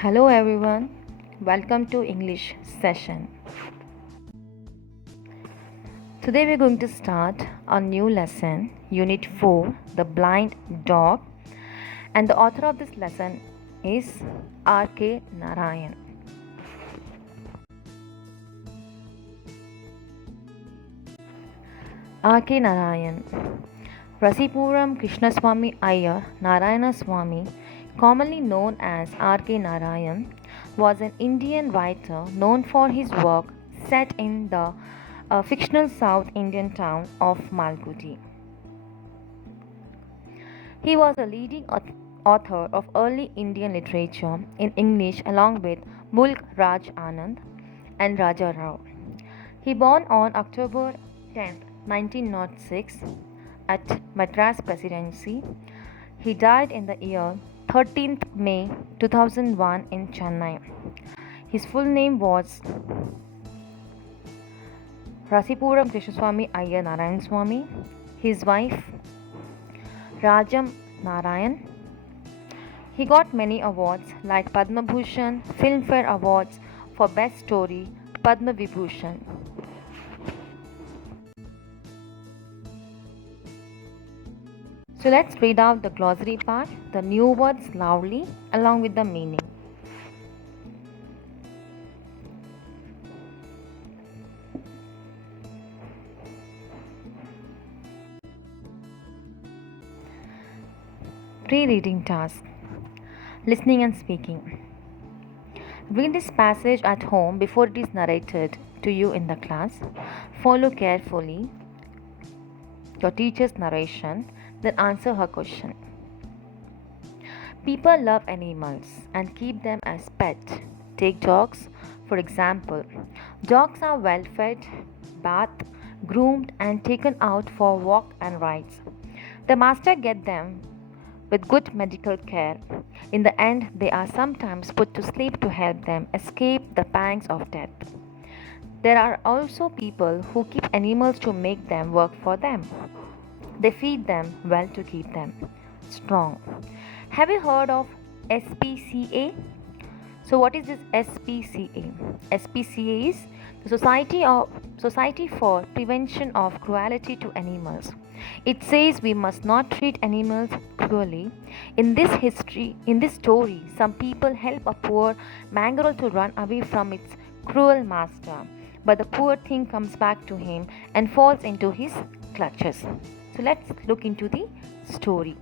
Hello everyone, welcome to English session. Today we're going to start a new lesson, Unit 4, The Blind Dog, and the author of this lesson is R.K. Narayan. R.K. Narayan. Rasipuram Krishnaswamy Iyer Narayana Swamy, commonly known as R.K. Narayan, was an Indian writer known for his work set in the fictional South Indian town of Malgudi. He was a leading author of early Indian literature in English along with Mulk Raj Anand and Raja Rao. He born on October 10, 1906 at Madras Presidency. He died in the year 13th May 2001 in Chennai. His full name was Rasipuram Krishnaswamy Iyer Narayan Swamy. His wife Rajam Narayan. He got many awards like Padma Bhushan, Filmfare Awards for Best Story, Padma Vibhushan. So let's read out the glossary part, the new words loudly along with the meaning. Pre-reading task. Listening and speaking. Read this passage at home before it is narrated to you in the class. Follow carefully your teacher's narration, then answer her question. People love animals and keep them as pets. Take dogs, for example. Dogs are well fed, bathed, groomed, and taken out for walks and rides. The master gets them with good medical care. In the end, they are sometimes put to sleep to help them escape the pangs of death. There are also people who keep animals to make them work for them. They feed them well to keep them strong. Have you heard of SPCA? So what is this SPCA? SPCA is the Society for Prevention of Cruelty to Animals. It says we must not treat animals cruelly. In this story, some people help a poor mongrel to run away from its cruel master, but the poor thing comes back to him and falls into his clutches. So let's look into the story.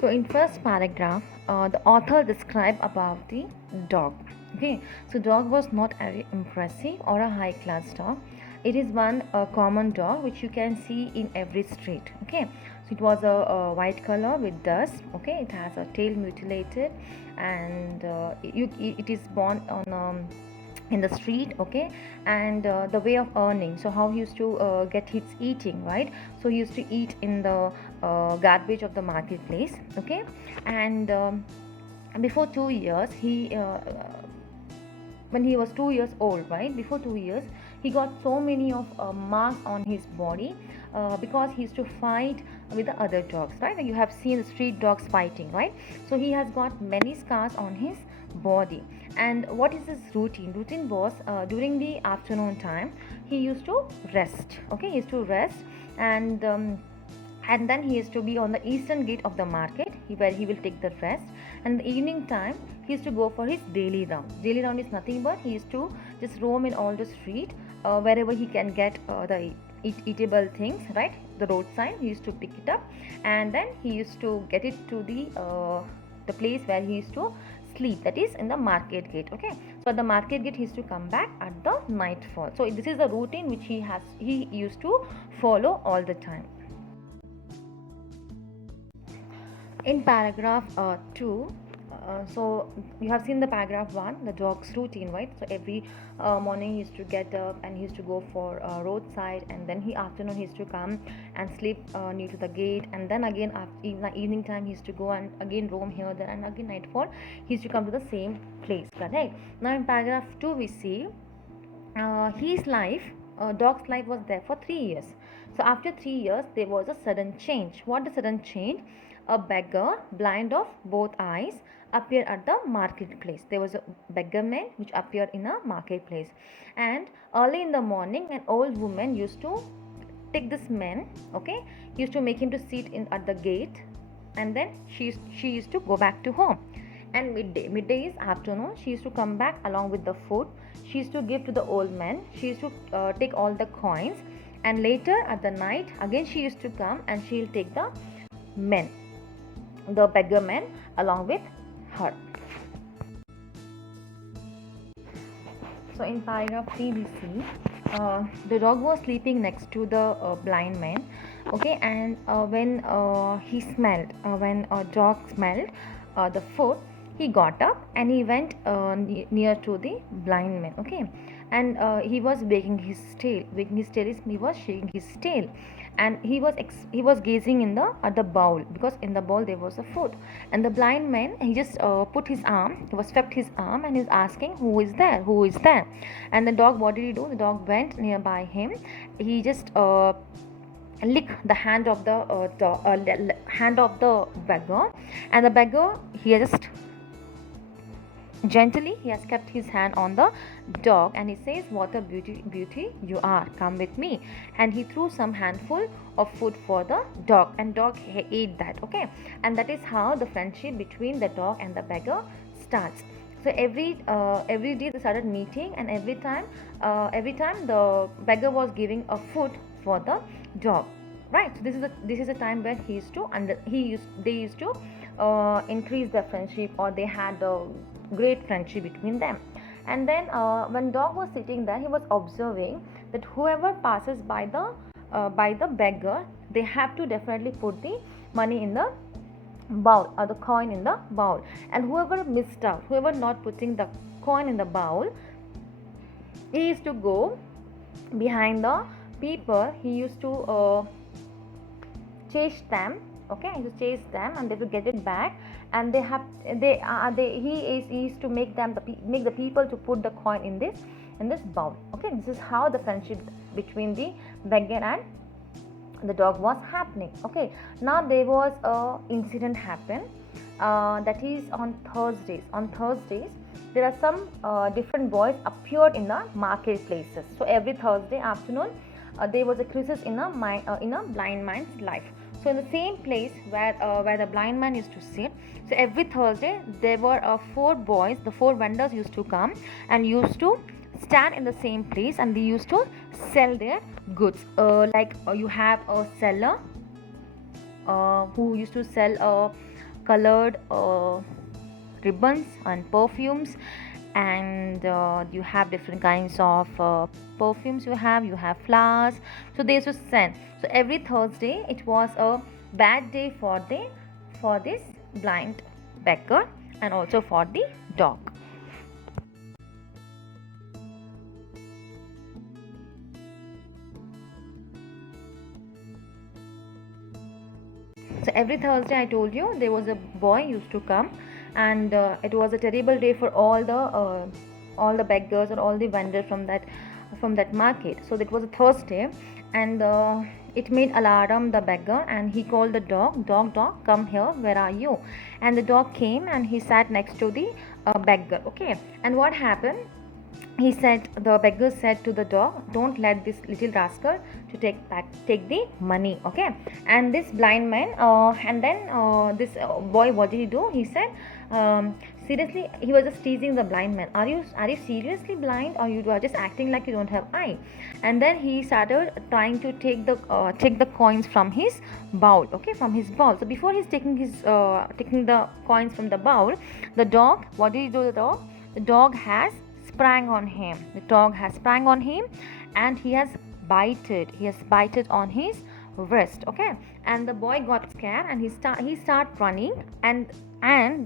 So in first paragraph, the author described about the dog. Okay, so dog was not very impressive or a high class dog. It is one common dog which you can see in every street. Okay, so it was a white color with dust. Okay, it has a tail mutilated, and it is born on in the street. Okay, and the way of earning, so how he used to get his eating, right? So he used to eat in the garbage of the marketplace. Okay, and before 2 years when he was 2 years old, right, before 2 years he got so many of marks on his body because he used to fight with the other dogs, right? You have seen the street dogs fighting, right? So he has got many scars on his body. And what is his routine was during the afternoon time he used to rest. Okay, he used to rest, and then he used to be on the eastern gate of the market where he will take the rest, and the evening time he used to go for his daily round is nothing but he used to just roam in all the street wherever he can get the eatable things, right? The roadside he used to pick it up, and then he used to get it to the place where he used to sleep, that is in the market gate. Okay, so at the market gate he used to come back at the nightfall. So this is the routine which he used to follow all the time. In paragraph 2, so you have seen the paragraph 1, the dog's routine, right? So every morning he used to get up and he used to go for roadside, and then afternoon he used to come and sleep near to the gate, and then again after evening time he used to go and again roam here there, and again nightfall he used to come to the same place. Correct. Now in paragraph 2 we see his life, dog's life was there for 3 years. So after 3 years there was a sudden change. What the sudden change? a beggar, blind of both eyes, appeared at the marketplace. There was a beggar man which appeared in a marketplace, and early in the morning, an old woman used to take this man, okay, used to make him to sit in at the gate, and then she used to go back to home. And midday is afternoon, she used to come back along with the food. She used to give to the old man. She used to take all the coins, and later at the night again she used to come and she'll take the men, the beggar men, along with her. So in paragraph 3 we see the dog was sleeping next to the blind man, okay, and when dog smelled the food, he got up and he went near to the blind man, okay, and he was wagging his tail is he was shaking his tail, and he was gazing in the at the bowl, because in the bowl there was a food. And the blind man, he just he was swept his arm, and he's asking, who is there? And the dog, what did he do? The dog went nearby him. He just lick the hand of the hand of the beggar, and the beggar, he just gently, he has kept his hand on the dog, and he says, what a beauty you are, come with me. And he threw some handful of food for the dog, and dog ate that, okay. And that is how the friendship between the dog and the beggar starts. So every day they started meeting, and every time the beggar was giving a food for the dog, right? So this is a time where they used to increase their friendship, or they had a great friendship between them. And then when dog was sitting there, he was observing that whoever passes by the beggar, they have to definitely put the money in the bowl, or the coin in the bowl. And whoever missed out, whoever not putting the coin in the bowl, he used to go behind the people. He used to chase them, okay, he used to chase them, and they will get it back. And he is to make the people to put the coin in this bowl, okay. This is how the friendship between the beggar and the dog was happening, okay. Now there was a incident happen, that is on Thursdays there are some different boys appeared in the marketplaces. So every Thursday afternoon there was a crisis in a blind man's life. So in the same place where the blind man used to sit, so every Thursday there were 4 boys, the 4 vendors used to come and used to stand in the same place, and they used to sell their goods. You have a seller who used to sell colored ribbons and perfumes, and you have different kinds of perfumes. You have flowers. So they used to sell. So every Thursday it was a bad day for this blind beggar, and also for the dog. So every Thursday, I told you, there was a boy used to come, and it was a terrible day for all the beggars or all the vendors from that market. So it was a Thursday, and it made alarm the beggar, and he called the dog, come here, where are you? And the dog came, and he sat next to the beggar, okay. And what happened? The beggar said to the dog, don't let this little rascal to take the money, okay. And this blind man, and then this boy, what did he do? He said, seriously, he was just teasing the blind man, are you seriously blind, or you are just acting like you don't have eye? And then he started trying to take the coins from his bowl, okay, from his bowl. So before he's taking the coins from the bowl, the dog, what did he do? The dog has sprang on him. And he has bited on his wrist, okay. And the boy got scared, and he started running, and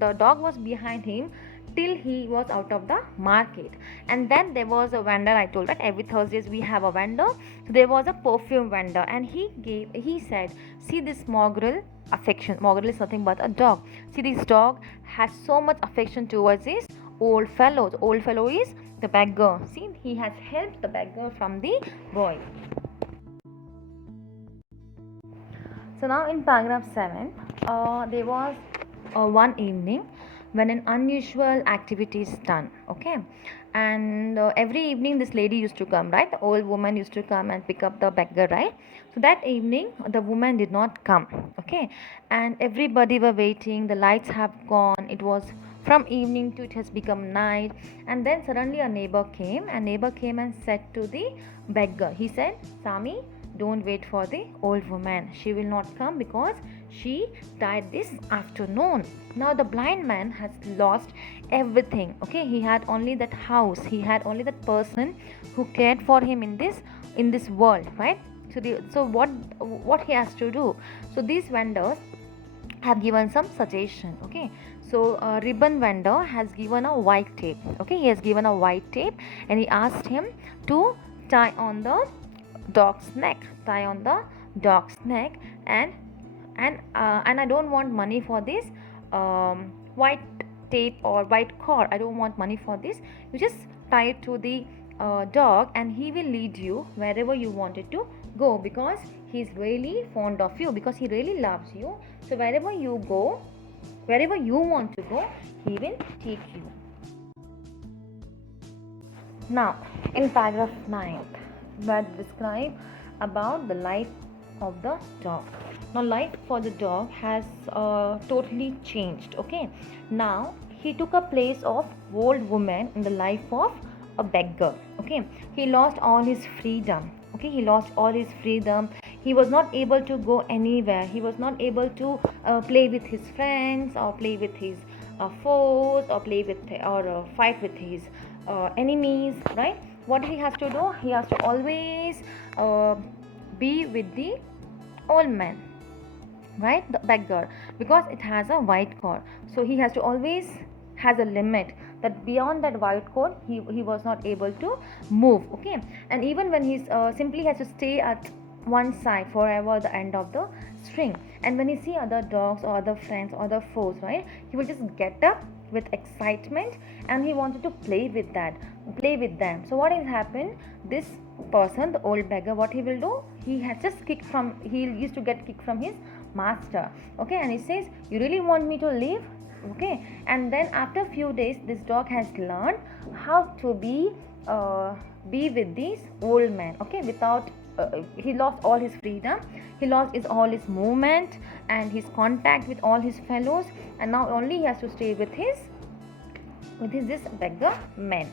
the dog was behind him till he was out of the market. And then there was a vendor. I told that every Thursdays we have a vendor. So there was a perfume vendor, and he said, see this mongrel affection. Mongrel is nothing but a dog. See, this dog has so much affection towards his old fellow. The old fellow is the beggar. See, he has helped the beggar from the boy. So now in paragraph 7, there was one evening when an unusual activity is done. Okay, and every evening this lady used to come, right? The old woman used to come and pick up the beggar, right? So that evening the woman did not come. Okay, and everybody were waiting. The lights have gone. It was from evening to it has become night, and then suddenly a neighbor came. And neighbor came and said to the beggar, he said, Sami, don't wait for the old woman. She will not come because she died this afternoon. Now the blind man has lost everything. Okay, he had only that house. He had only that person who cared for him in this world, right? So what he has to do? So these vendors have given some suggestion. Okay, so ribbon vendor has given a white tape. Okay, he has given a white tape and he asked him to tie on the dog's neck, and I don't want money for this white tape or white cord. I don't want money for this. You just tie it to the dog and he will lead you wherever you wanted to go, because he's really fond of you, because he really loves you. So wherever you go, wherever you want to go, he will take you. Now in paragraph 9, that describe about the life of the dog. Now life for the dog has totally changed. Okay, now he took a place of old woman in the life of a beggar. Okay, he lost all his freedom. Okay, he lost all his freedom. He was not able to go anywhere. He was not able to play with his friends, or play with his foes, or play with or fight with his enemies, right? What he has to do? He has to always be with the old man, right? The beggar, because it has a white cord. So he has to always has a limit, that beyond that white cord he was not able to move. Okay, and even when he's simply has to stay at one side forever, the end of the string. And when he see other dogs or other friends or other foes, right, he will just get up with excitement and he wanted to play with them. So what has happened? This person, the old beggar, what he will do? He used to get kicked from his master. Okay, and he says, you really want me to leave? Okay, and then after a few days this dog has learned how to be with this old man. Okay, without he lost all his freedom, he lost all his movement and his contact with all his fellows, and now only he has to stay with his this beggar man.